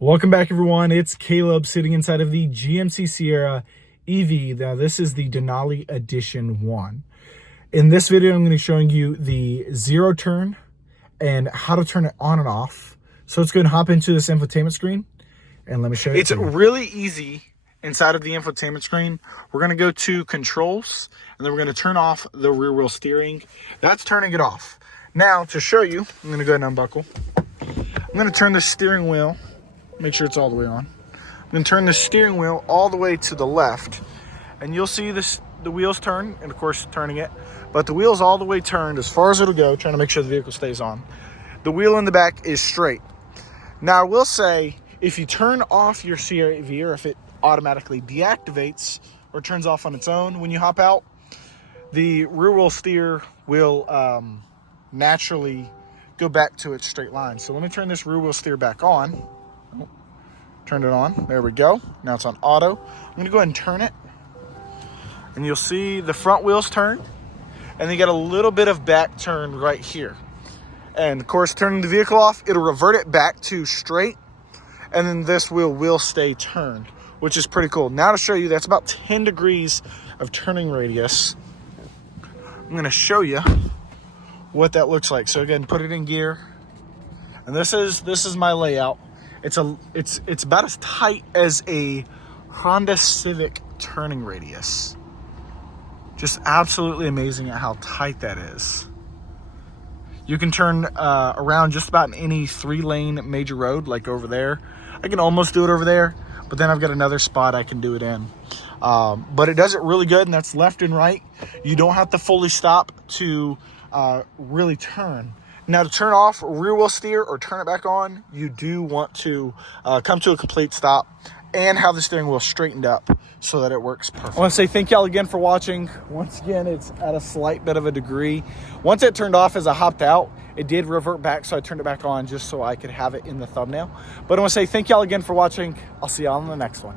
Welcome back, everyone. It's Caleb sitting inside of the GMC Sierra EV. Now, this is the Denali Edition 1. In this video, I'm going to be showing you the zero turn and how to turn it on and off. So let's go and hop into this infotainment screen and let me show you. It's really easy inside of the infotainment screen. We're going to go to controls and then we're going to turn off the rear wheel steering. That's turning it off. Now, to show you, I'm going to go ahead and unbuckle. I'm going to turn the steering wheel. Make sure it's all the way on. I'm going to turn the steering wheel all the way to the left, and you'll see the wheels turn, and of course turning it, but the wheel's all the way turned as far as it'll go, trying to make sure the vehicle stays on. The wheel in the back is straight. Now, I will say, if you turn off your Sierra EV, or if it automatically deactivates or turns off on its own when you hop out, the rear wheel steer will naturally go back to its straight line. So let me turn this rear wheel steer back on. Turned it on. There we go. Now it's on auto. I'm going to go ahead and turn it. And you'll see the front wheels turn. And then you got a little bit of back turn right here. And of course, turning the vehicle off, it'll revert it back to straight. And then this wheel will stay turned, which is pretty cool. Now to show you, that's about 10 degrees of turning radius. I'm going to show you what that looks like. So again, put it in gear. And this is my layout. It's about as tight as a Honda Civic turning radius. Just absolutely amazing at how tight that is. You can turn around just about in any 3-lane major road, like over there. I can almost do it over there, but then I've got another spot I can do it in. But it does it really good, and that's left and right. You don't have to fully stop to really turn. Now, to turn off rear wheel steer or turn it back on, you do want to come to a complete stop and have the steering wheel straightened up so that it works perfect. I want to say thank y'all again for watching. Once again, it's at a slight bit of a degree. Once it turned off as I hopped out, it did revert back, so I turned it back on just so I could have it in the thumbnail. But I want to say thank y'all again for watching. I'll see y'all on the next one.